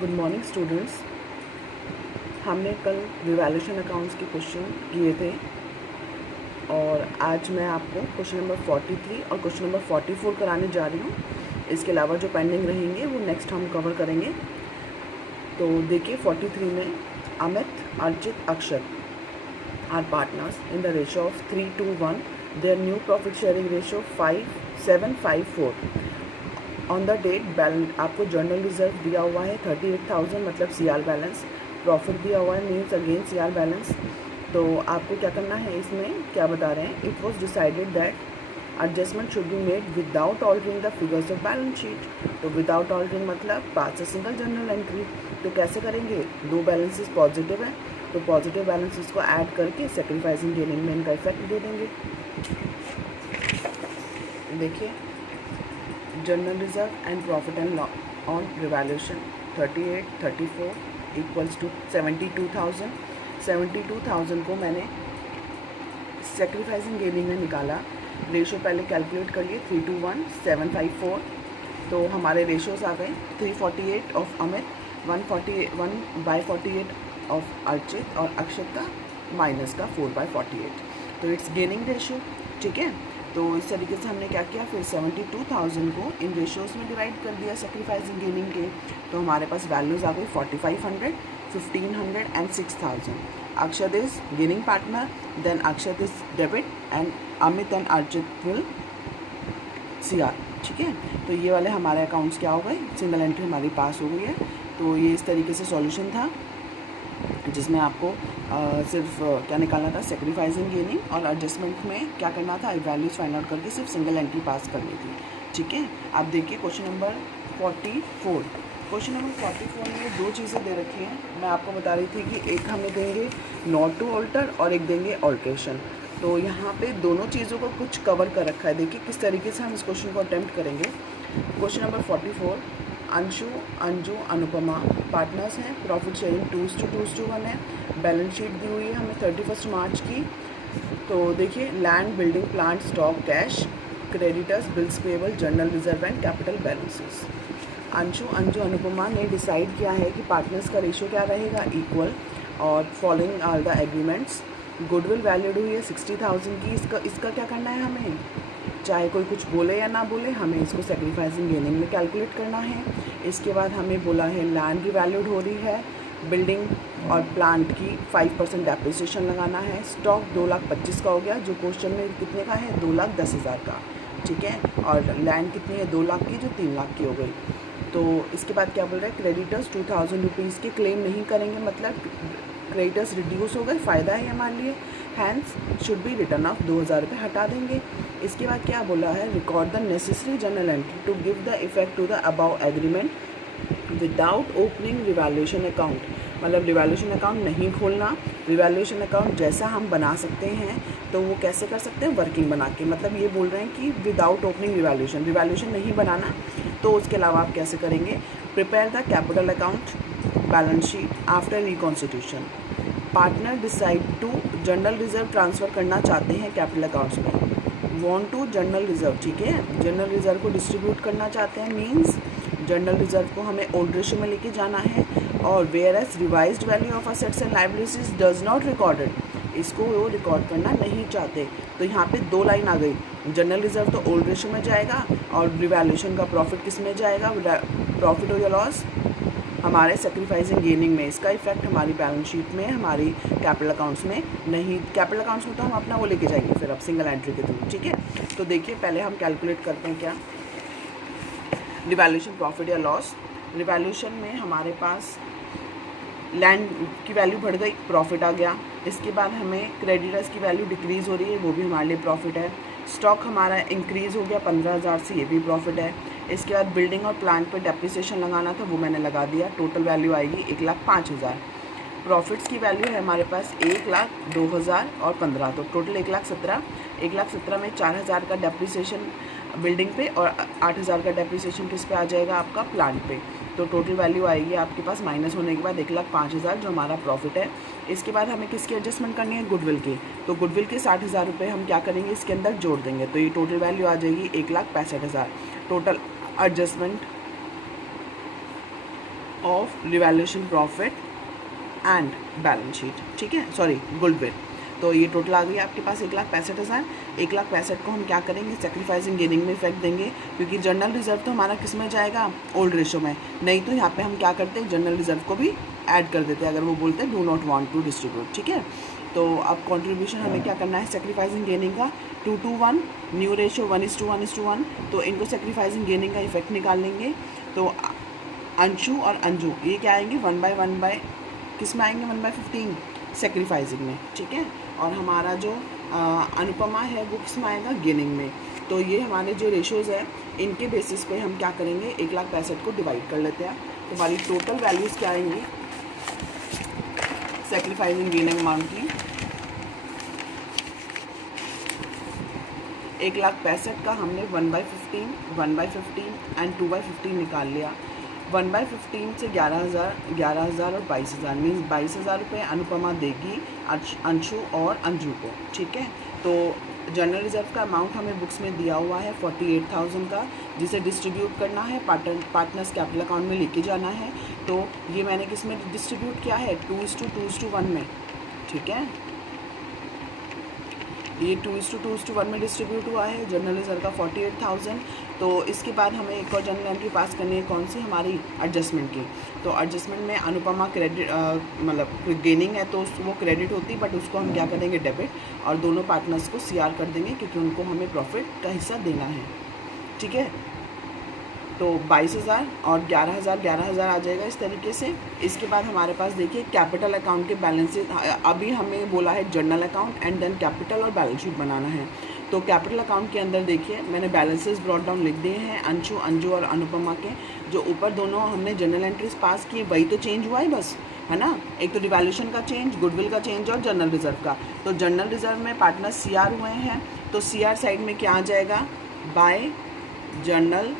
Good morning students. हमने कल revaluation accounts के क्वेश्चन किए थे और आज मैं आपको क्वेश्चन नंबर 43 और क्वेश्चन नंबर 44 कराने जा रही हूँ। इसके अलावा जो पेंडिंग रहेंगे वो नेक्स्ट हम कवर करेंगे। तो देखिए 43 में Amit, Archit, Akshat are partners in the ratio of 3:1। Their new profit sharing ratio 5:7:5:4। On the date balance आपको जर्नल रिजर्व दिया हुआ है 38,000 मतलब सीआर बैलेंस। प्रॉफिट दिया हुआ है मीन्स अगेन सीआर बैलेंस। तो आपको क्या करना है, इसमें क्या बता रहे हैं, it was decided that adjustment should be made without altering the figures of balance sheet. तो विदाउट ऑल्टरिंग मतलब pass a single journal entry. तो कैसे करेंगे, दो बैलेंसेस पॉजिटिव है तो पॉजिटिव बैलेंसेस को ऐड करके सेक्रीफाइसिंग गेनिंग में इनका इफेक्ट दे देंगे। देखिए general reserve and profit and loss on revaluation 38, 34 equals to 72,000। 72,000 को मैंने सेक्रीफाइसिंग गेनिंग में निकाला। रेशो पहले कैलकुलेट करिए 3:1, 7:5:4। तो हमारे रेशोज आ गए 348 ऑफ अमित, 1/48 ऑफ अर्चित और अक्षत का माइनस का 4/48। तो इट्स गेनिंग रेशियो। ठीक है, तो इस तरीके से हमने क्या किया, फिर 72,000 को इन रेशियोज़ में डिवाइड कर दिया सेक्रीफाइसिंग गेनिंग के। तो हमारे पास वैल्यूज़ आ गई 4,500, 1,500 and 6,000। Akshat is gaining partner, then Akshat is debit and Amit and Archit will CR. ठीक है, तो ये वाले हमारे अकाउंट्स क्या हो गए, सिंगल एंट्री हमारी पास हो गई है। तो ये इस तरीके से सॉल्यूशन था जिसमें आपको सिर्फ क्या निकालना था, सेक्रीफाइसिंग गेनिंग, और एडजस्टमेंट में क्या करना था, वैल्यूज़ फाइंड आउट करके सिर्फ सिंगल एंट्री पास करनी थी। ठीक है, आप देखिए क्वेश्चन नंबर 44। क्वेश्चन नंबर 44 में दो चीज़ें दे रखी हैं। मैं आपको बता रही थी कि एक हमें देंगे नॉट टू ऑल्टर और एक देंगे ऑल्ट्रेशन। तो यहाँ पे दोनों चीज़ों को कुछ कवर कर रखा है। देखिए किस तरीके से हम इस क्वेश्चन को अटेम्प्ट करेंगे। Question number 44, Anshu, Anju, Anupama partners हैं। प्रॉफिट शेयरिंग 2:1 है। बैलेंस शीट दी हुई है हमें 31 मार्च की। तो देखिए land, building, plant, stock, cash, creditors, bills payable, journal reserve and capital balances. Anshu, Anju, Anupama ने डिसाइड किया है कि पार्टनर्स का रेशियो क्या रहेगा, इक्वल, और following are the agreements. Goodwill valued हुई है 60,000 की। इसका क्या करना है, हमें चाहे कोई कुछ बोले या ना बोले हमें इसको सेक्रीफाइसिंग गेनिंग में कैलकुलेट करना है। इसके बाद हमें बोला है लैंड की वैल्यूड हो रही है, बिल्डिंग और प्लांट की 5% डेप्रिसिएशन लगाना है। स्टॉक 2,25,000 का हो गया, जो क्वेश्चन में कितने का है, 2,10,000 का। ठीक है, और लैंड कितनी है, 2 लाख की, जो 3 लाख की हो गई। तो इसके बाद क्या बोल रहे हैं, क्रेडिटर्स 2,000 रुपीज़ के क्लेम नहीं करेंगे, मतलब क्रेडिटर्स रिड्यूस हो गए, फ़ायदा है हमारे लिए। Hence should be return of 2,000 रुपये हटा देंगे। इसके बाद क्या बोला है, record the necessary journal entry to give the effect to the above agreement without opening revaluation account. मतलब रिवैल्यूएशन अकाउंट नहीं खोलना। रिवैल्यूएशन अकाउंट जैसा हम बना सकते हैं तो वो कैसे कर सकते हैं, वर्किंग बना के। मतलब ये बोल रहे हैं कि विदाउट ओपनिंग रिवैल्यूएशन नहीं बनाना, तो उसके अलावा आप कैसे करेंगे, prepare the capital account balance sheet after reconstitution. Partner decide to general reserve transfer करना चाहते हैं कैपिटल अकाउंट्स में। वॉन्ट टू जनरल रिजर्व, ठीक है, जनरल रिजर्व को डिस्ट्रीब्यूट करना चाहते हैं, मीन्स जनरल रिजर्व को हमें ओल्ड रेशियो में लेके जाना है। और whereas revised value of assets and liabilities does not recorded, इसको वो रिकॉर्ड करना नहीं चाहते। तो यहाँ पे दो लाइन आ गई, जनरल रिजर्व तो ओल्ड रेशियो में जाएगा और रिवैल्यूएशन का प्रॉफिट किस में जाएगा, प्रॉफिट और लॉस हमारे सेक्रीफाइसिंग गेनिंग में। इसका इफेक्ट हमारी बैलेंस शीट में, हमारी कैपिटल अकाउंट्स में नहीं। कैपिटल अकाउंट्स में तो हम अपना वो लेके जाएंगे फिर अब सिंगल एंट्री के थ्रू। ठीक है, तो देखिए पहले हम कैलकुलेट करते हैं क्या, रिवैल्यूएशन प्रॉफिट या लॉस। रिवैल्यूएशन में हमारे पास लैंड की वैल्यू बढ़ गई, प्रॉफिट आ गया। इसके बाद हमें क्रेडिटर्स की वैल्यू डिक्रीज़ हो रही है, वो भी हमारे लिए प्रॉफिट है। स्टॉक हमारा इंक्रीज़ हो गया 15,000 से, ये भी प्रॉफिट है। इसके बाद बिल्डिंग और प्लांट पर डेप्रिसिएशन लगाना था, वो मैंने लगा दिया। टोटल वैल्यू आएगी 1,05,000। प्रॉफिट्स की वैल्यू है हमारे पास 1,02,000 और 15, तो टोटल 1,17,000। 1,17,000 में 4,000 का डेप्रिसिएशन बिल्डिंग पे और 8,000 का डेप्रिसिएशन किस पे आ जाएगा, आपका प्लांट पे। तो टोटल वैल्यू आएगी आपके पास माइनस होने के बाद 1,05,000 जो हमारा प्रॉफिट है। इसके बाद हमें किसकी एडजस्टमेंट करनी है, गुडविल की। तो गुडविल के 60,000 रुपये हम क्या करेंगे, इसके अंदर जोड़ देंगे। तो ये टोटल वैल्यू आ जाएगी 1,65,000। Total adjustment of revaluation profit and balance sheet, ठीक है, सॉरी गुडविल। तो ये टोटल आ गई आपके पास 1,65,000। 1,65,000 को हम क्या करेंगे, सेक्रीफाइसिंग गेनिंग में इफेक्ट देंगे, क्योंकि जनरल रिजर्व तो हमारा किस में जाएगा, ओल्ड रेशो में। नहीं तो यहाँ पे हम क्या करते हैं, जनरल रिजर्व को भी ऐड कर देते हैं अगर वो बोलते हैं do not want to distribute, ठीक है। तो अब कंट्रीब्यूशन हमें क्या करना है, सेक्रीफाइसिंग गेनिंग का 2:1, न्यू रेशो 1:1:1। तो इनको सेक्रीफाइसिंग गेनिंग का इफेक्ट निकाल लेंगे। तो अंशु और अंजू ये क्या आएंगे, 1/1 किस में आएंगे, 1/15 सेक्रीफाइसिंग में, ठीक है। और हमारा जो अनुपमा है वो किस में आएगा, गेनिंग में। तो ये हमारे जो रेशोज़ है इनके बेसिस पे हम क्या करेंगे, 1,65,000 को डिवाइड कर लेते हैं। तो हमारी टोटल वैल्यूज़ क्या आएंगी सेक्रीफाइसिंग गेनिंग अमाउंट की, 1,65,000 का हमने 1/15, 1/15 एंड 2/15 निकाल लिया। 1/15 से 11,000 और 22,000 मीन्स 22,000 रुपये अनुपमा देगी अंशु और अंजू को, ठीक है। तो जनरल रिजर्व का अमाउंट हमें बुक्स में दिया हुआ है 48,000 का, जिसे डिस्ट्रीब्यूट करना है, पार्टनर्स कैपिटल अकाउंट में लेके जाना है। तो ये मैंने किस में डिस्ट्रीब्यूट किया है, 2:2:1 में, ठीक है। ये 2:2:1 में डिस्ट्रीब्यूट हुआ है जनरल रिजर्व का 48,000। तो इसके बाद हमें एक और जनरल एंट्री पास करनी है, कौन सी, हमारी एडजस्टमेंट की। तो एडजस्टमेंट में अनुपमा क्रेडिट मतलब गेनिंग है तो वो क्रेडिट होती, बट उसको हम क्या करेंगे, डेबिट, और दोनों पार्टनर्स को CR कर देंगे क्योंकि उनको हमें प्रॉफिट का हिस्सा देना है, ठीक है। तो 22,000 और 11,000 आ जाएगा इस तरीके से। इसके बाद हमारे पास देखिए कैपिटल अकाउंट के बैलेंसेस, अभी हमें बोला है journal account and then capital और बैलेंस शीट बनाना है। तो कैपिटल अकाउंट के अंदर देखिए मैंने बैलेंसेस ब्रॉट डाउन लिख दिए हैं, अंजू और अनुपमा के। जो ऊपर दोनों हमने जनरल एंट्रीज पास किए वही तो चेंज हुआ है बस, है ना। एक तो डिवैल्यूएशन का चेंज, गुडविल का चेंज और जनरल रिजर्व का। तो जनरल रिजर्व में पार्टनर CR हुए हैं, तो CR साइड में क्या आ जाएगा, बाय जनरल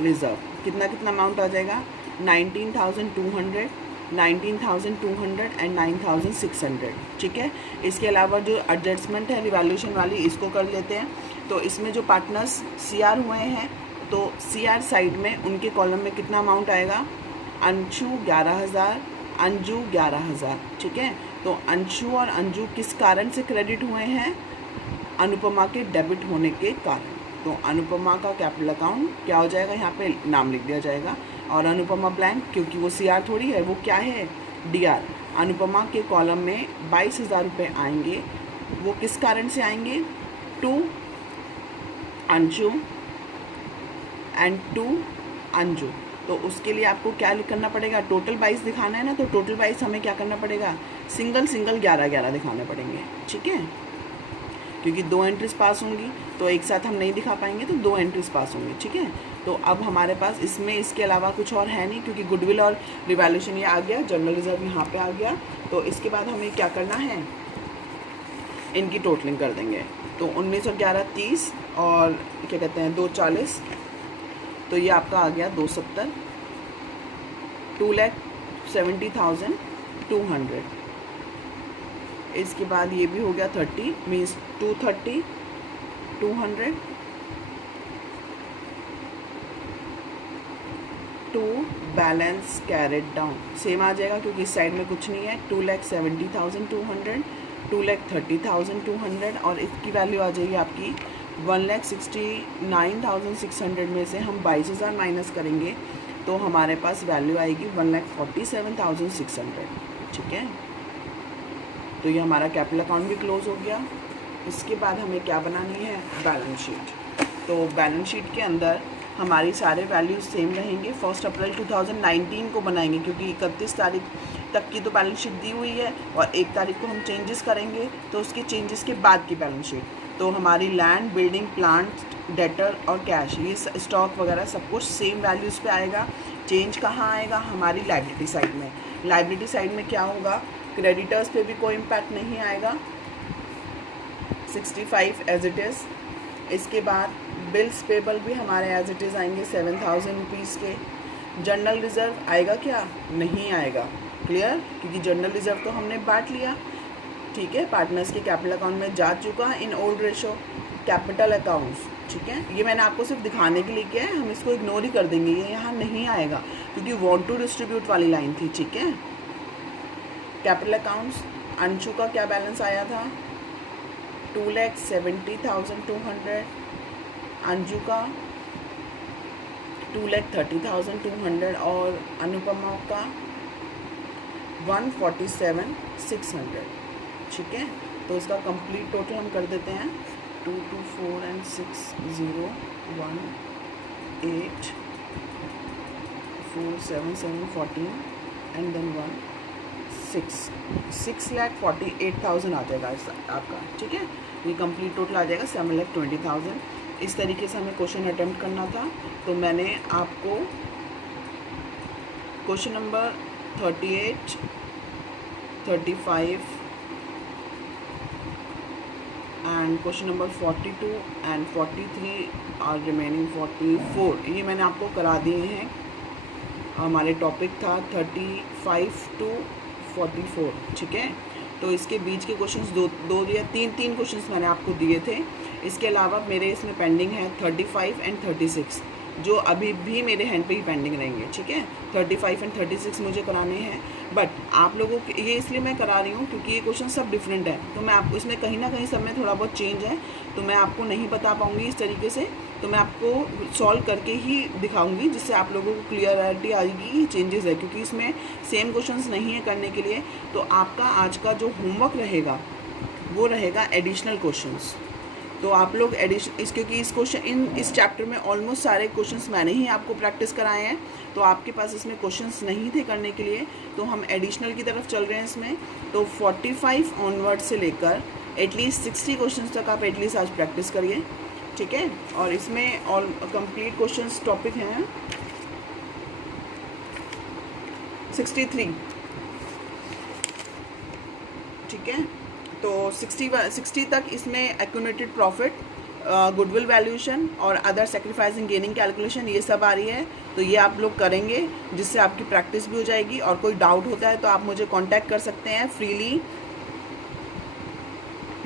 रिजर्व कितना अमाउंट आ जाएगा, 19,200, 19,200 एंड 9,600, ठीक है। इसके अलावा जो एडजस्टमेंट है रिवैल्यूएशन वाली, इसको कर लेते हैं। तो इसमें जो पार्टनर्स CR हुए हैं, तो CR साइड में उनके कॉलम में कितना अमाउंट आएगा, अंशु 11,000, अंजू 11,000, ठीक है। तो अंशु और अंजू किस कारण से क्रेडिट हुए हैं, अनुपमा के डेबिट होने के कारण। तो अनुपमा का कैपिटल अकाउंट क्या हो जाएगा, यहाँ पे नाम लिख दिया जाएगा, और अनुपमा ब्लैंक क्योंकि वो CR थोड़ी है, वो क्या है, DR। अनुपमा के कॉलम में 22,000 रुपये आएंगे, वो किस कारण से आएंगे, to Anshu and to Anju. तो उसके लिए आपको क्या करना पड़ेगा, टोटल 22 दिखाना है ना, तो टोटल 22 हमें क्या करना पड़ेगा, सिंगल 11 दिखाने पड़ेंगे, ठीक है। क्योंकि 2 एंट्रीज पास होंगी तो एक साथ हम नहीं दिखा पाएंगे, तो 2 एंट्रीज पास होंगी, ठीक है। तो अब हमारे पास इसमें इसके अलावा कुछ और है नहीं, क्योंकि गुडविल और रिवैल्यूएशन ये आ गया, जनरल रिजर्व यहाँ पे आ गया। तो इसके बाद हमें क्या करना है, इनकी टोटलिंग कर देंगे। तो 1911 30 और क्या कहते हैं 2 40, तो ये आपका आ गया 270, 2,70,200। इसके बाद ये भी हो गया 30 means 230, 200, to balance carried down same आ जाएगा क्योंकि इस साइड में कुछ नहीं है, 2,70,200, 2,30,200 और इसकी वैल्यू आ जाएगी आपकी 1,69,600 में से हम 22,000 माइनस करेंगे तो हमारे पास वैल्यू आएगी 1,47,600, ठीक है। तो ये हमारा कैपिटल अकाउंट भी क्लोज हो गया। इसके बाद हमें क्या बनानी है, बैलेंस शीट। तो बैलेंस शीट के अंदर हमारी सारे वैल्यूज सेम रहेंगे। 1 अप्रैल 2019 को बनाएंगे क्योंकि 31 तारीख तक की तो बैलेंस शीट दी हुई है और 1 तारीख को हम चेंजेस करेंगे, तो उसके चेंजेस के बाद की बैलेंस शीट। तो हमारी लैंड, बिल्डिंग, प्लांट, डेटर और कैश, ये स्टॉक वगैरह सब कुछ सेम वैल्यूज़ पे आएगा। चेंज कहाँ आएगा, हमारी लायबिलिटी साइड में। लायबिलिटी साइड में क्या होगा, क्रेडिटर्स पे भी कोई इम्पैक्ट नहीं आएगा, 65 एज इट इज़। इसके बाद बिल्स पेबल भी हमारे एज इट इज़ आएंगे 7,000 रुपीज़ के। जनरल रिज़र्व आएगा क्या, नहीं आएगा, क्लियर, क्योंकि जनरल रिज़र्व तो हमने बांट लिया, ठीक है, पार्टनर्स के कैपिटल अकाउंट में जा चुका in old ratio. Capital accounts ठीक है। ये मैंने आपको सिर्फ दिखाने के लिए किया है, हम इसको इग्नोर ही कर देंगे, ये यहाँ नहीं आएगा क्योंकि वांट टू डिस्ट्रीब्यूट वाली लाइन थी, ठीक है। कैपिटल अकाउंट्स, अंशु का क्या बैलेंस आया था 2,70,200, अंजू का 2,30,200 और अनुपमा का 147,600, ठीक है। तो इसका कंप्लीट टोटल हम कर देते हैं 2, 2, 4 and 6, 0, 1, 8, 4, 7, 7, 14 and then 1, 6,48,000 आ जाएगा आपका, ठीक है। ये कंप्लीट टोटल आ जाएगा 7,20,000। इस तरीके से हमें क्वेश्चन अटेम्प्ट करना था। तो मैंने आपको question number 38, 35 and question number 42 and 43 और रिमेनिंग 44 ये मैंने आपको करा दिए हैं। हमारे टॉपिक था 35 to 44, ठीक है। तो इसके बीच के क्वेश्चंस दो या तीन क्वेश्चंस मैंने आपको दिए थे। इसके अलावा मेरे इसमें पेंडिंग है 35 एंड 36 जो अभी भी मेरे हैंड पे ही पेंडिंग रहेंगे, ठीक है। 35 एंड 36 मुझे कराने हैं, बट आप लोगों के ये इसलिए मैं करा रही हूँ क्योंकि ये क्वेश्चन सब डिफरेंट है, तो मैं आपको इसमें कहीं ना कहीं सब में थोड़ा बहुत चेंज है, तो मैं आपको नहीं बता पाऊँगी इस तरीके से, तो मैं आपको सॉल्व करके ही दिखाऊंगी जिससे आप लोगों को क्लियरिटी आएगी कि चेंजेस है, क्योंकि इसमें सेम क्वेश्चंस नहीं है करने के लिए। तो आपका आज का जो होमवर्क रहेगा वो रहेगा एडिशनल क्वेश्चंस। तो आप लोग क्योंकि इस चैप्टर में ऑलमोस्ट सारे क्वेश्चंस मैंने ही आपको प्रैक्टिस कराए हैं, तो आपके पास इसमें क्वेश्चंस नहीं थे करने के लिए, तो हम एडिशनल की तरफ चल रहे हैं इसमें। तो 45 ऑनवर्ड से लेकर एटलीस्ट 60 क्वेश्चंस तक आप एटलीस्ट आज प्रैक्टिस करिए, ठीक है। और इसमें ऑल कंप्लीट क्वेश्चंस टॉपिक हैं 63, ठीक है। तो 60 तक इसमें एक्यूमुलेटेड प्रॉफिट, गुडविल वैल्यूएशन और अदर सेक्रीफाइसिंग गेनिंग कैलकुलेशन ये सब आ रही है, तो ये आप लोग करेंगे जिससे आपकी प्रैक्टिस भी हो जाएगी। और कोई डाउट होता है तो आप मुझे कांटेक्ट कर सकते हैं फ्रीली।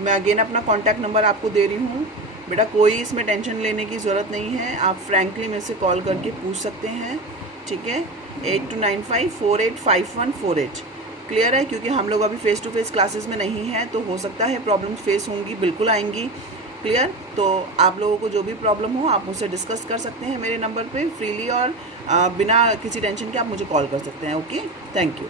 मैं अगेन अपना कांटेक्ट नंबर आपको दे रही हूँ बेटा, कोई इसमें टेंशन लेने की ज़रूरत नहीं है, आप फ्रैंकली मेरे से कॉल करके पूछ सकते हैं, ठीक है। 8295485148 क्लियर है, क्योंकि हम लोग अभी फेस टू फेस क्लासेस में नहीं हैं, तो हो सकता है प्रॉब्लम्स फेस होंगी, बिल्कुल आएंगी, क्लियर। तो आप लोगों को जो भी प्रॉब्लम हो आप मुझसे डिस्कस कर सकते हैं मेरे नंबर पे फ्रीली, और बिना किसी टेंशन के आप मुझे कॉल कर सकते हैं। Okay, thank you.